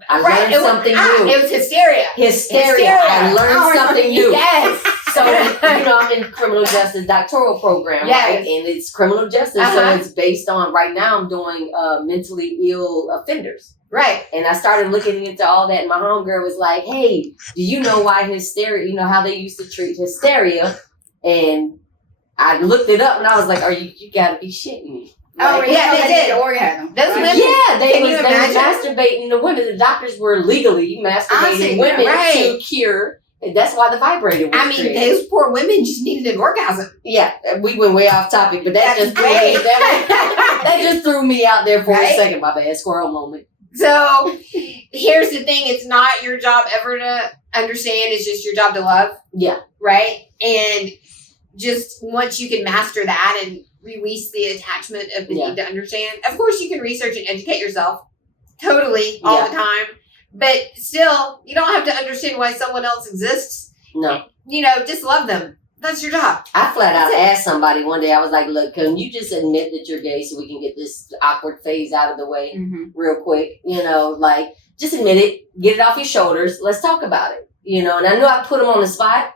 I learned something new. It was hysteria. I learned something new. Yes. So, I'm in criminal justice doctoral program, right? And it's criminal justice. So it's based on, right now I'm doing mentally ill offenders. Right. And I started looking into all that. And my homegirl was like, hey, do you know why hysteria, how they used to treat hysteria? And I looked it up and I was like, you gotta be shitting me. Like, they did orgasm. Those women, they was masturbating the women. The doctors were legally masturbating women to cure. And that's why the vibrator was created. Those poor women just needed an orgasm. Yeah, we went way off topic, but that just threw me out there for a second. My bad, squirrel moment. So here's the thing: it's not your job ever to understand. It's just your job to love. Yeah. Right. And just once you can master that and release the attachment of the need to understand. Of course, you can research and educate yourself totally all the time, but still, you don't have to understand why someone else exists. No. Just love them. That's your job. I flat out asked somebody one day, I was like, look, can you just admit that you're gay so we can get this awkward phase out of the way real quick? Just admit it, get it off your shoulders. Let's talk about it. And I knew I put them on the spot.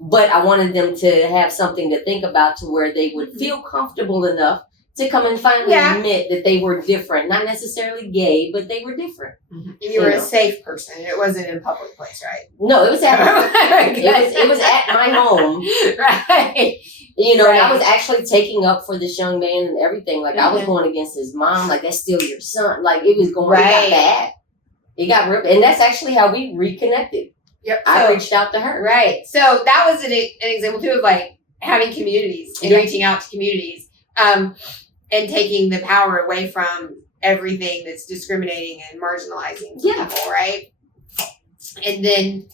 But I wanted them to have something to think about to where they would feel comfortable enough to come and finally admit that they were different. Not necessarily gay, but they were different. Mm-hmm. And you were a safe person. It wasn't in a public place, right? No, it was at it was at my home. Right. And I was actually taking up for this young man and everything. Like, I was going against his mom. Like, that's still your son. Like, it was going, it got bad. It got ripped. And that's actually how we reconnected. Yep. I reached out to her. Right. So that was an example too of like having communities and reaching out to communities, and taking the power away from everything that's discriminating and marginalizing people, right? And then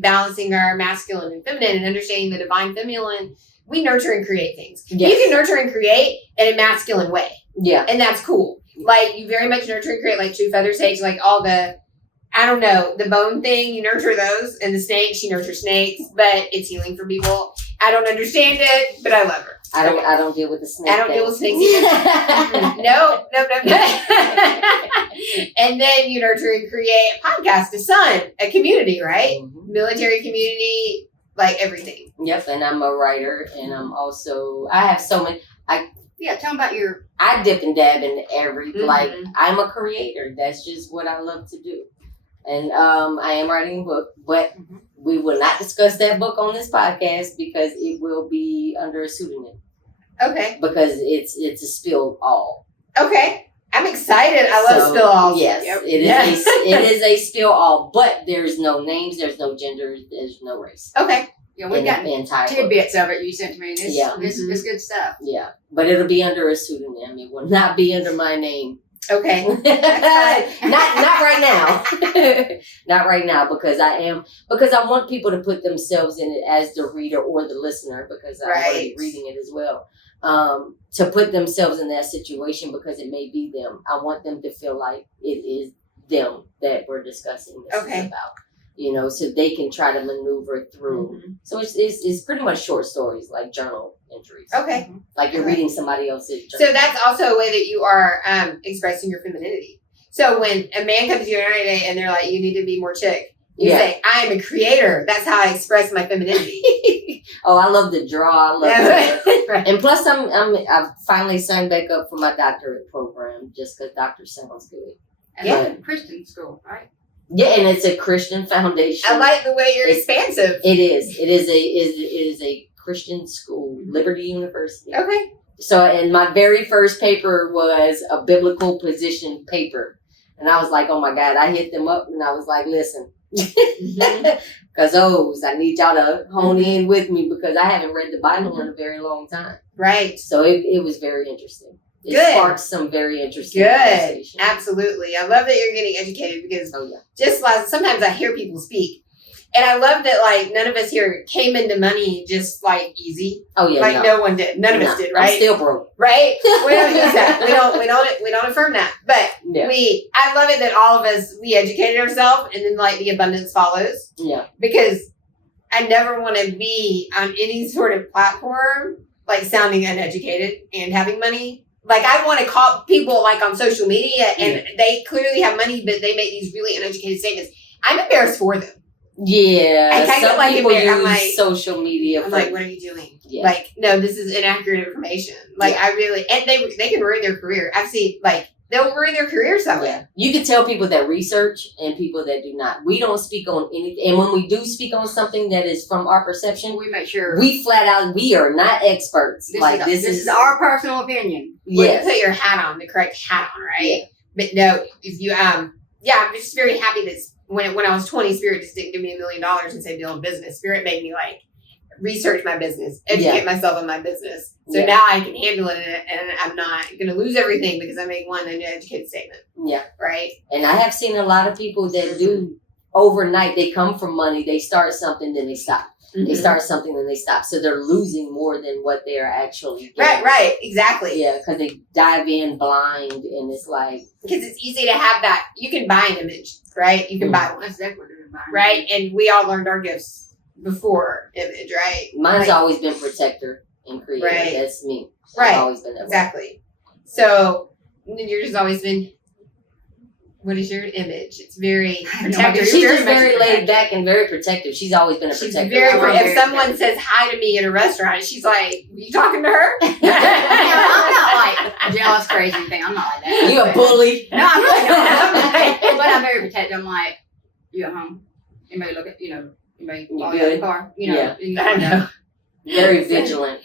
balancing our masculine and feminine and understanding the divine feminine. We nurture and create things. Yes. You can nurture and create in a masculine way. Yeah. And that's cool. Like, you very much nurture and create, like True Feather Sage, like all the, I don't know, the bone thing, you nurture those. And the snakes, you nurture snakes, but it's healing for people. I don't understand it, but I love her. I don't deal with the snake. I don't deal with snakes either. No. And then you nurture and create a podcast, a son, a community, right? Mm-hmm. Military community, like everything. Yep, and I'm a writer, and I'm also, I have so many, tell them about your... I dip and dab in every, like, I'm a creator. That's just what I love to do. And I am writing a book, but we will not discuss that book on this podcast because it will be under a pseudonym. Okay. Because it's a spill all. Okay. I'm excited. I love spill all. Yes, it is a spill all, but there's no names, there's no gender, there's no race. Okay. Yeah, we've got tidbits of it you sent to me. It's good stuff. Yeah, but it'll be under a pseudonym. It will not be under my name. Okay. not right now. Not right now, because I want people to put themselves in it as the reader or the listener, because I'm going to be reading it as well. To put themselves in that situation, because it may be them. I want them to feel like it is them that we're discussing this about. you know, so they can try to maneuver through. Mm-hmm. So it's pretty much short stories, like journal entries. Okay. Like you're reading somebody else's journal. So that's also a way that you are expressing your femininity. So when a man comes to you every day and they're like, you need to be more chick, you say, I am a creator. That's how I express my femininity. Oh, I love to draw. I love to, Right. and plus I've finally signed back up for my doctorate program just because doctor sounds good. And Yeah. that's a Christian school, right? Yeah, and it's a Christian foundation. I like the way you're expansive. It is. It is a Christian school, Liberty University. Okay. So, and my very first paper was a biblical position paper. And I was like, oh my God, I hit them up and I was like, listen, because I need y'all to hone in with me because I haven't read the Bible in a very long time. Right. So it was very interesting. It Good. sparked some very interesting Good. conversation. Absolutely. I love that you're getting educated because Oh, yeah. just like sometimes I hear people speak. And I love that like none of us here came into money just like easy. Oh, yeah. Like no one did. None of us did, right? I'm still broke. Right? We don't use that. We don't affirm that. But Yeah. I love it that all of us, we educated ourselves and then like the abundance follows. Yeah. Because I never want to be on any sort of platform like sounding uneducated and having money. Like I want to call people like on social media and they clearly have money, but they make these really uneducated statements. I'm embarrassed for them. Yeah. I kinda Some get, like, people embarrassed. use I'm like- social media I'm for like, what are you doing? Yeah. Like, no, this is inaccurate information. Like I really, and they can ruin their career. I've seen like, they'll ruin their careers that way. Yeah. You can tell people that research and people that do not. We don't speak on anything. And when we do speak on something that is from our perception, We make sure we flat out, we are not experts. this is our personal opinion. Well, yes. you put your hat on, the correct hat on, right? Yeah. But no, if you, I'm just very happy that when I was 20, Spirit just didn't give me $1 million and say build a business. Spirit made me like research my business, educate myself in my business. So Yeah. now I can handle it and I'm not going to lose everything because I made one uneducated statement, Yeah. right? And I have seen a lot of people that do overnight, they come from money, they start something, then they stop. They start something, then they stop. So they're losing more than what they're actually getting. Right, exactly. Yeah, because they dive in blind and it's like, Because it's easy to have that. You can buy an image, right? You can buy one, That's exactly what it is. right? And we all learned our gifts before image, right? mine's Like, always been protector and creator. Right. That's me. Right. I've always been that way. Exactly. So you're just always been. What is your image? It's very protective. She's You're just very much laid protective. back and very protective. She's always been a She's protector. very. I'm If someone says hi to me in a restaurant, she's like, "You talking to her?" I'm not like jealous, crazy thing. I'm not like that. You a bully. No, I'm really not. But I'm very protective. I'm like, you at home? Anybody look at, anybody follow you in the car? Yeah. I know. Very vigilant.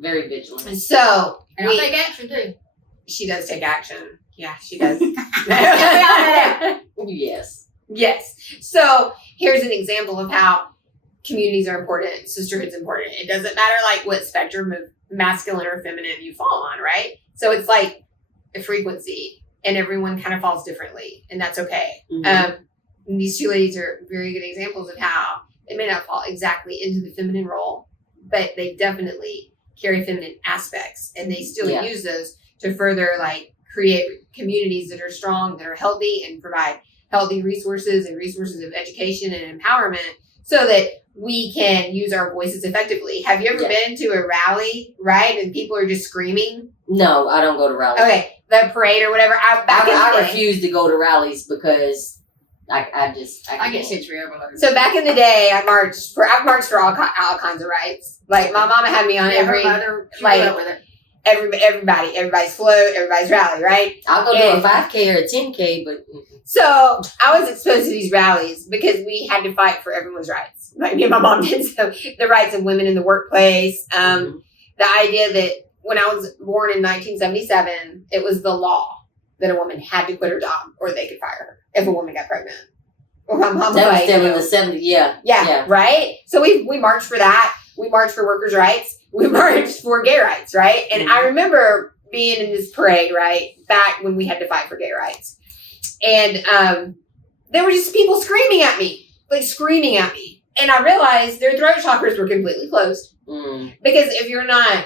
Very vigilant. So And I'll take action too. she does take action. Yeah, she does. Yes. Yes. So here's an example of how communities are important, sisterhood's important. It doesn't matter like what spectrum of masculine or feminine you fall on, right? So it's like a frequency and everyone kind of falls differently and that's okay. Mhm. And these two ladies are very good examples of how they may not fall exactly into the feminine role, but they definitely carry feminine aspects and they still Yeah. use those to further like create communities that are strong, that are healthy and provide healthy resources and resources of education and empowerment so that we can use our voices effectively. Have you ever been to a rally, right? And people are just screaming? No, I don't go to rallies. Okay, the parade or whatever. I refuse to go to rallies because I I get can't. sensory overload. So back in the day, I've marched for all kinds of rights. Like my mama had me on every, like, with it. everybody's float, everybody's rally, right? I'll go do a 5K or a 10K, but So I was exposed to these rallies because we had to fight for everyone's rights. Like me and my mom did. So the rights of women in the workplace. The idea that when I was born in 1977, it was the law that a woman had to quit her job or they could fire her if a woman got pregnant. Well, my mom was that was like, still in the 70s. Yeah. right? So we marched for that. We marched for workers' rights. We marched for gay rights, right? And I remember being in this parade, right, back when we had to fight for gay rights. And there were just people screaming at me. And I realized their throat chakras were completely closed. Because if you're not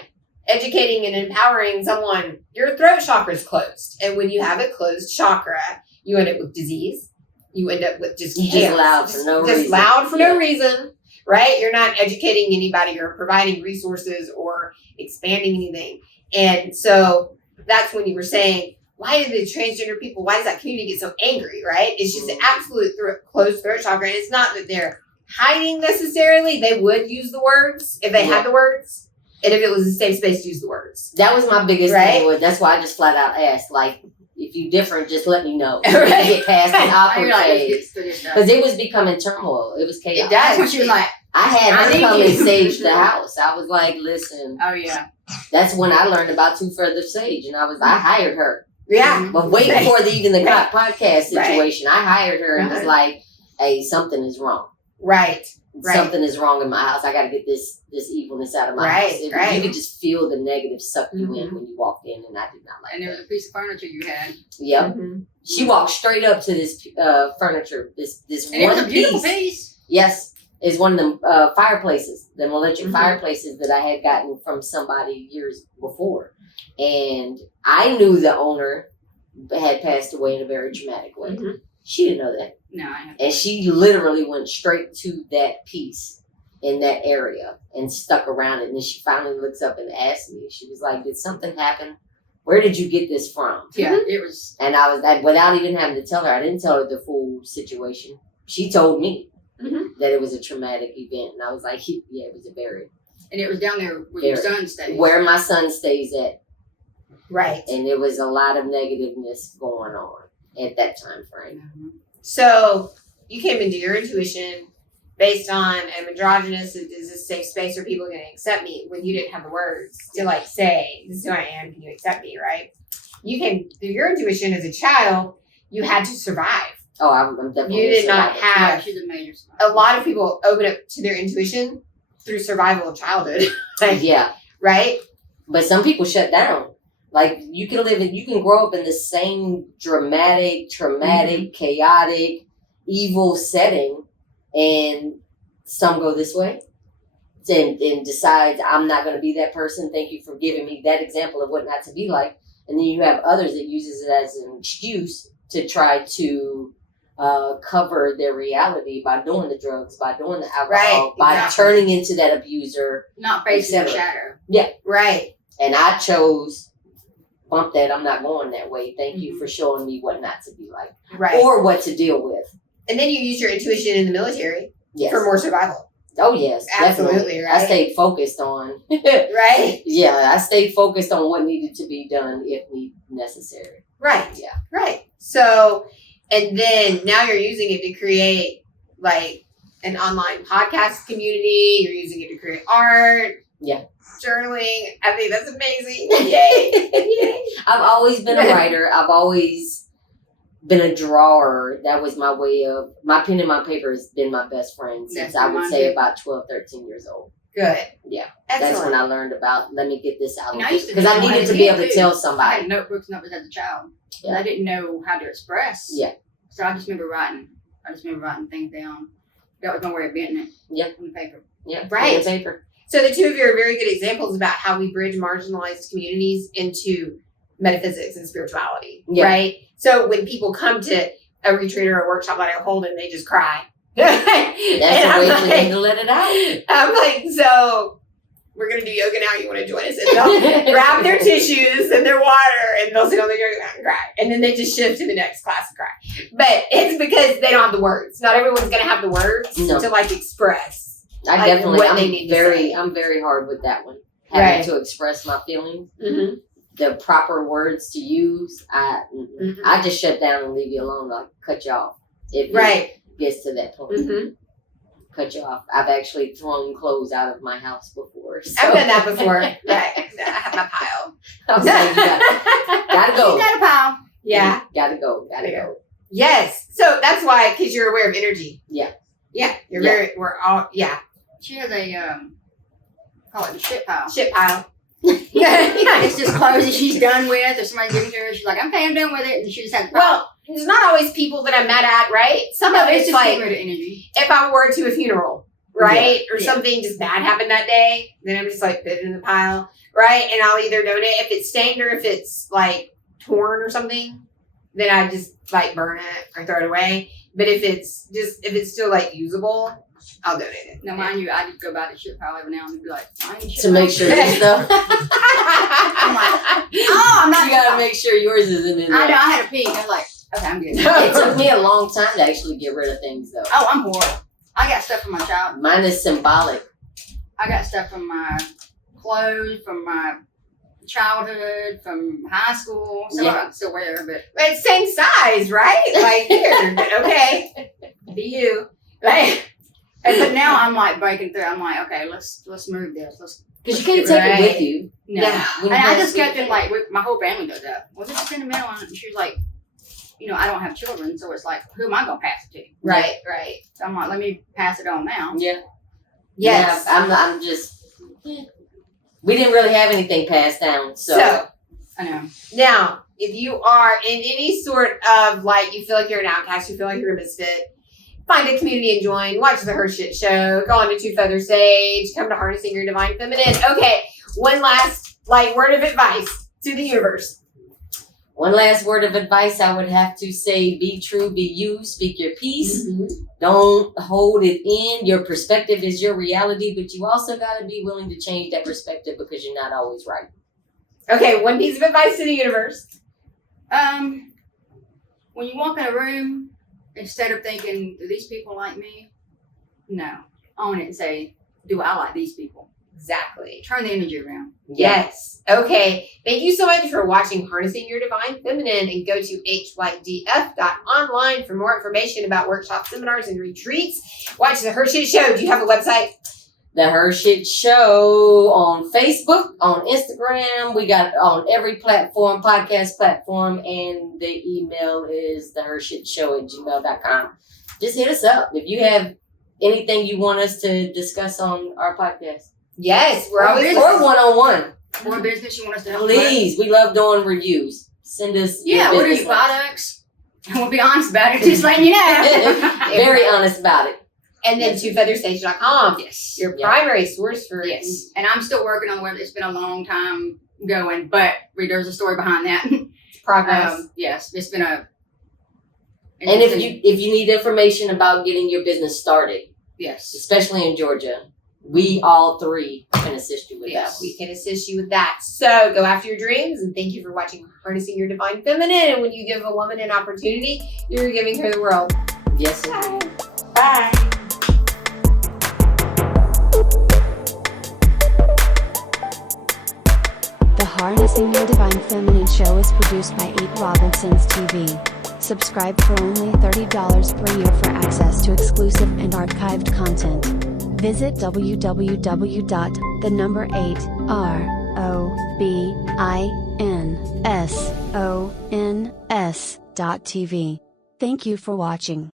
educating and empowering someone, your throat chakra is closed. And when you have a closed chakra, you end up with disease. you end up with just Just chaos. loud for no Just reason. loud for no reason, right? You're not educating anybody or providing resources or expanding anything. And so that's when you were saying, why do the transgender people, why does that community get so angry, right? It's just an absolute closed throat chakra. And it's not that they're hiding necessarily. They would use the words if they had the words. And if it was a safe space to use the words. That was my biggest Right? thing. That's why I just flat out asked, like, if you different, just let me know. Right. Get past the awkward phase. Because Because it was becoming turmoil. It was chaos. It that's does. when she was like, I had I her need come you. and sage the house. I was like, listen, oh yeah. that's when I learned about Two Further Sage. And I hired her. Yeah. But way Right. before even the Right. podcast situation, I hired her and was Right. like, hey, something is wrong. Right. Right. Something is wrong in my house. I got to get this evilness out of my Right, house. right. You could just feel the negative suck you in Mhm. when you walked in, and I did not like And there was that. a piece of furniture you had. Yep. Mhm. She walked straight up to this furniture, this And it was one a beautiful piece. piece. Yes, is one of them fireplaces, them electric Mhm. fireplaces that I had gotten from somebody years before, and I knew the owner had passed away in a very traumatic way. Mhm. She didn't know that, No, I have. and she literally went straight to that piece in that area and stuck around it. And then she finally looks up and asked me. She was like, "Did something happen? Where did you get this from?" Yeah, it was. And I was like, without even having to tell her, I didn't tell her the full situation. She told me Mhm. that it was a traumatic event. And I was like, yeah, it was a very, And it was down there where your son stayed. where my son stays at. Right. And there was a lot of negativeness going on at that time frame. Mhm. So you came into your intuition based on I'm androgynous. Is this a safe space where people are going to accept me when you didn't have the words to like say, this is who I am. Can you accept me? Right. You came through your intuition as a child. You had to survive. Oh, I'm definitely. You did not survivor. Yeah, have she's a major. a lot of people open up to their intuition through survival of childhood. Like, Yeah. right. But some people shut down. Like you can grow up in the same dramatic, traumatic, chaotic, evil setting, and some go this way and decides I'm not going to be that person. Thank you for giving me that example of what not to be like. And then you have others that uses it as an excuse to try to cover their reality by doing the drugs, by doing the alcohol, Right, by exactly. turning into that abuser. Not facing the Etc. shadow. Right. And I chose, bump that, I'm not going that way. Thank you for showing me what not to be like. Right. Or what to deal with. And then you use your intuition in the military Yes. for more survival. Oh, yes. Absolutely, Definitely. right? I stayed focused on, Right. yeah, I stayed focused on what needed to be done if necessary. Right. Yeah. Right. So, and then now you're using it to create like an online podcast community. You're using it to create art. Yeah. Journaling. I think that's amazing. Yay. Yay. I've always been a writer. I've always been a drawer. That was my way of, my pen and my paper has been my best friend since That's I would mine say too. about 12, 13 years old. Good. Yeah. Excellent. That's when I learned about, let me get this out. You know, I used to Because I do needed that to be as a able to kid, tell too. I somebody. had notebooks as a child. Yeah. And I didn't know how to express. Yeah. So I just remember writing. Things down. That was my way of getting it. Yeah. On the paper. Yeah. Right. Pen and paper. So the two of you are very good examples about how we bridge marginalized communities into metaphysics and spirituality, Yeah. right? So when people come to a retreat or a workshop that I hold and they just cry. That's And the I'm way like- for them to let it out. I'm like, so we're going to do yoga now. You want to join us? And they'll grab their tissues and their water and they'll sit on their yoga mat and cry. And then they just shift to the next class and cry. But it's because they don't have the words. Not everyone's going to have the words No. to like express. I Like, definitely, what they need to say. I'm very hard with that one. Having Right. to express my feelings, Mm-hmm. the proper words to use. Mhm. I just shut down and leave you alone. Like cut you off. If Right. it gets to that point, Mm-hmm. cut you off. I've actually thrown clothes out of my house before. So. I've done that before. Right. I have my pile. I was like, gotta You go. got a pile. Yeah. Gotta go. Gotta go. Yes. So that's why, because you're aware of energy. Yeah. Yeah. You're Yeah. very, we're all, yeah. She has a call it the shit pile. Shit pile. It's just clothes that she's done with, or somebody gives her. She's like, "I'm paying done with it," and she just has. Well, it's not always people that I'm mad at, right? Some of it's just like, getting rid of energy. if I were to a funeral, right? Or Yeah. something just bad happened that day, then I'm just like, put it in the pile, right? And I'll either donate if it's stained or if it's like torn or something. then I just like burn it or throw it away. But if it's still like usable, I'll donate it. Now, mind you, I just go by the shit pile every now and then be like, I ain't shit To make sure this stuff. I'm like, oh, I'm not. You gotta make sure yours isn't in there. I know. I had a peek. I was like, okay, I'm good. It took me a long time to actually get rid of things, though. Oh, I'm poor. I got stuff from my child. Mine is symbolic. I got stuff from my clothes, from my childhood, from high school. Some of it I still wear, but It's same size, right? Like here, okay. Be you. Like, but now I'm like breaking through. I'm like, okay, let's move this. Because you can't take it with you. No. Yeah. When And you I have just kept to- it like my whole family does that. Well, this is sentimental, and she was like, I don't have children, so it's like, who am I gonna pass it to? right. So I'm like, let me pass it on now. Yeah. Yes. Yeah, I'm just. We didn't really have anything passed down, So I know. now, if you are in any sort of like, you feel like you're an outcast, you feel like you're a misfit, find a community and join. Watch the HERShyt Show. Go on to Two Feather Sage. Come to Harnessing Your Divine Feminine. Okay, one last word of advice to the universe. One last word of advice I would have to say: be true, be you, speak your piece. Mm-hmm. Don't hold it in. Your perspective is your reality, but you also got to be willing to change that perspective because you're not always right. Okay, one piece of advice to the universe. When you walk in a room, instead of thinking, do these people like me? No. Own it and say, do I like these people? Exactly. Turn the energy around. Yes. Okay. Thank you so much for watching Harnessing Your Divine Feminine, and go to HYDF.online for more information about workshops, seminars, and retreats. Watch the HERShyt Show. Do you have a website? The HERShyt Show on Facebook, on Instagram. We got it on every platform, podcast platform, and the email is thehershitshow@gmail.com. Just hit us up if you have anything you want us to discuss on our podcast. Yes. We're Or always business. Or one-on-one. More business you want us to help with? Please. We love doing reviews. Send us Yeah, your what are business your links. products? And we'll be honest about it, just letting you know. Very honest about it. And then twofeatherstage.com. Yes. Your Yeah. primary source for Yes. And I'm still working on the web. It's been a long time going, but there's a story behind that. progress. Yes, it's been a. And if you need information about getting your business started, Yes. especially in Georgia, we all three can assist you with Yes. that. We can assist you with that. So go after your dreams, and thank you for watching Harnessing Your Divine Feminine. And when you give a woman an opportunity, you're giving her the world. Yes, indeed. Bye. The Harnessing Your Divine Feminine show is produced by 8 Robinsons TV. Subscribe for only $30 per year for access to exclusive and archived content. Visit www.the8ROBINSONS.tv. Thank you for watching.